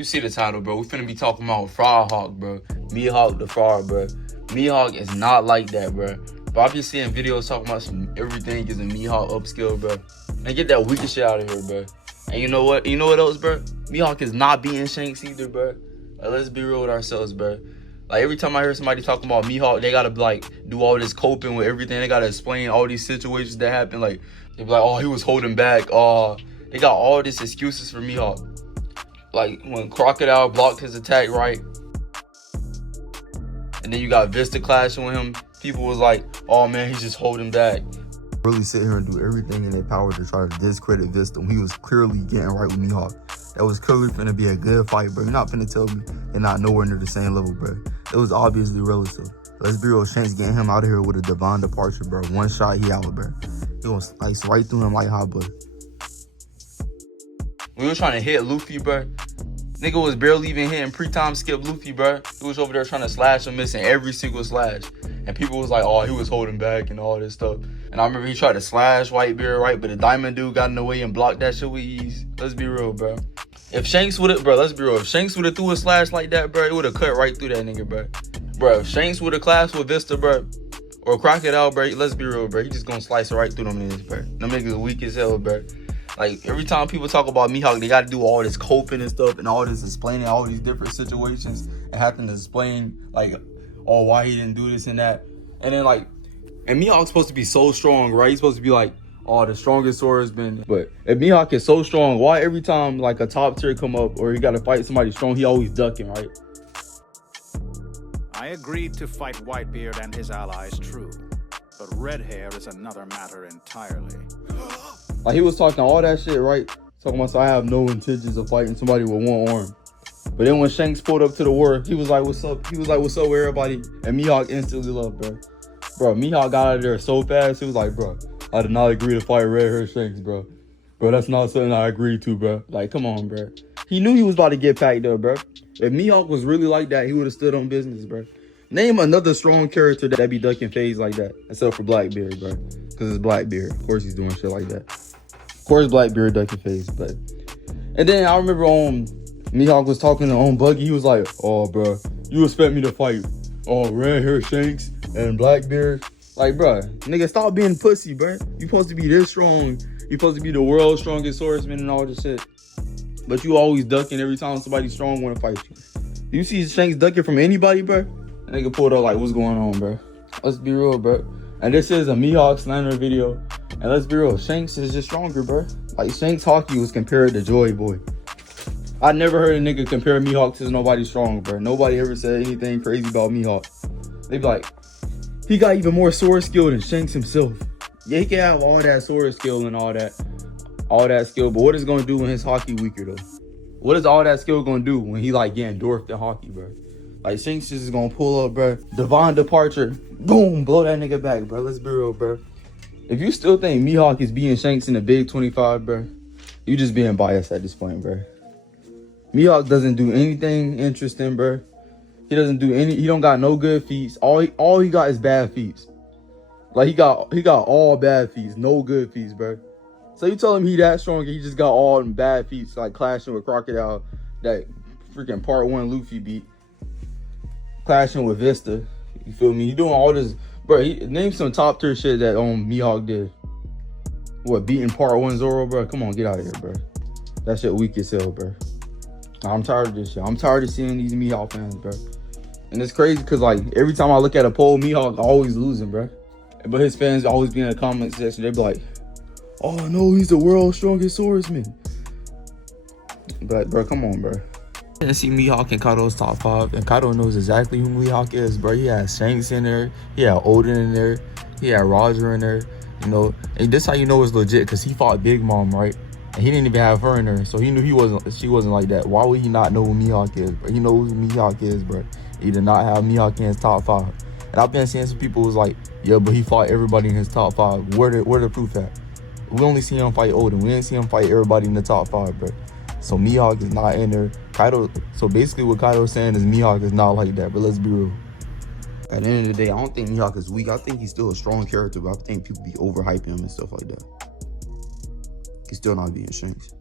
You see the title, bro. We finna be talking about Mihawk, bro. Mihawk the fraud, bro. Mihawk is not like that, bro. But I've been seeing videos talking about some everything is a Mihawk upskill, bro. And get that weaker shit out of here, bro. And you know what? You know what else, bro? Mihawk is not beating Shanks either, bro. Like, let's be real with ourselves, bro. Like, every time I hear somebody talking about Mihawk, they gotta, like, do all this coping with everything. They gotta explain all these situations that happen. Like, they be like, oh, he was holding back. Oh, they got all these excuses for Mihawk. Like, when Crocodile blocked his attack right, and then you got Vista clashing with him, people was like, oh, man, he's just holding back. Really sit here and do everything in their power to try to discredit Vista when he was clearly getting right with Mihawk. That was clearly finna be a good fight, bro. You're not finna tell me they're not nowhere near the same level, bro. It was obviously relative. Let's be real, Shanks getting him out of here with a divine departure, bro. One shot, he out, bro. He gonna slice right through him like hot butter. We were trying to hit Luffy, bro. Nigga was barely even hitting pre-time skip Luffy, bro. He was over there trying to slash him, missing every single slash. And people was like, oh, he was holding back and all this stuff. And I remember he tried to slash Whitebeard, right? But the diamond dude got in the way and blocked that shit with ease. Let's be real, bro. If Shanks would've, bro, let's be real. If Shanks would've threw a slash like that, bro, it would've cut right through that nigga, bro. Bro, if Shanks would've clashed with Vista, bro, or Crocodile, bro, let's be real, bro. He just gonna slice right through them niggas, bro. Them niggas weak as hell, bro. Like, every time people talk about Mihawk, they gotta do all this coping and stuff and all this explaining all these different situations and having to explain, like, oh, why he didn't do this and that. And then, like, and Mihawk's supposed to be so strong, right? He's supposed to be like, oh, the strongest swordsman. But if Mihawk is so strong, why every time, like, a top tier come up or he gotta fight somebody strong, he always ducking, right? I agreed to fight Whitebeard and his allies, true. But red hair is another matter entirely. Like, he was talking all that shit, right? Talking about, so I have no intentions of fighting somebody with one arm. But then when Shanks pulled up to the war, he was like, what's up? He was like, what's up with everybody? And Mihawk instantly left, bro. Bro, Mihawk got out of there so fast. He was like, bro, I did not agree to fight red hair Shanks, bro. Bro, that's not something I agreed to, bro. Like, come on, bro. He knew he was about to get packed up, bro. If Mihawk was really like that, he would have stood on business, bro. Name another strong character that be ducking phase like that, except for Blackbeard, bro. Because it's Blackbeard. Of course he's doing shit like that. Of course Blackbeard ducking phase, but... And then I remember Mihawk was talking to Buggy. He was like, oh, bro, you expect me to fight red hair Shanks and Blackbeard? Like, bro, nigga, stop being pussy, bro. You supposed to be this strong. You supposed to be the world's strongest swordsman and all this shit. But you always ducking every time somebody strong want to fight you. You see Shanks ducking from anybody, bro? That nigga pulled up like, what's going on, bro? Let's be real, bro. And this is a Mihawk slander video. And let's be real, Shanks is just stronger, bro. Like, Shanks hockey was compared to Joy Boy. I never heard a nigga compare Mihawk to nobody strong, bro. Nobody ever said anything crazy about Mihawk. They be like, he got even more sword skill than Shanks himself. Yeah, he can have all that sword skill and all that skill, but what is it gonna do when his hockey weaker though? What is all that skill gonna do when he like getting dwarfed in hockey, bro? Like, Shanks just gonna pull up, bro. Divine departure, boom, blow that nigga back, bro. Let's be real, bro. If you still think Mihawk is beating Shanks in the big 25, bro, you just being biased at this point, bro. Mihawk doesn't do anything interesting, bro. He don't got no good feats. All he got is bad feats. Like, he got all bad feats, no good feats, bro. So you tell him he that strong and he just got all them bad feats, like clashing with Crocodile, that freaking part 1 Luffy beat. Clashing with Vista, you feel me? He doing all this, bro. Name some top tier shit that Mihawk did. What, beating part 1 Zoro, bro? Come on, get out of here, bro. That shit weak as hell, bro. I'm tired of this shit. I'm tired of seeing these Mihawk fans, bro. And it's crazy because, like, every time I look at a poll, Mihawk always losing, bro. But his fans always be in the comment section. They be like, oh no, he's the world's strongest swordsman. But, bro, come on, bro. I didn't see Mihawk in Kaido's top 5, and Kaido knows exactly who Mihawk is, bro. He had Shanks in there, he had Odin in there, he had Roger in there, you know. And this how you know it's legit, because he fought Big Mom, right? And he didn't even have her in there, so he knew she wasn't like that. Why would he not know who Mihawk is, bro? He knows who Mihawk is, bro. He did not have Mihawk in his top 5. And I've been seeing some people was like, yeah, but he fought everybody in his top 5. Where the proof at? We only see him fight Odin. We didn't see him fight everybody in the top 5, bro. So Mihawk is not in there. Kaido. So basically what Kaido's saying is Mihawk is not like that, but let's be real. At the end of the day, I don't think Mihawk is weak. I think he's still a strong character, but I think people be overhyping him and stuff like that. He's still not being Shanks.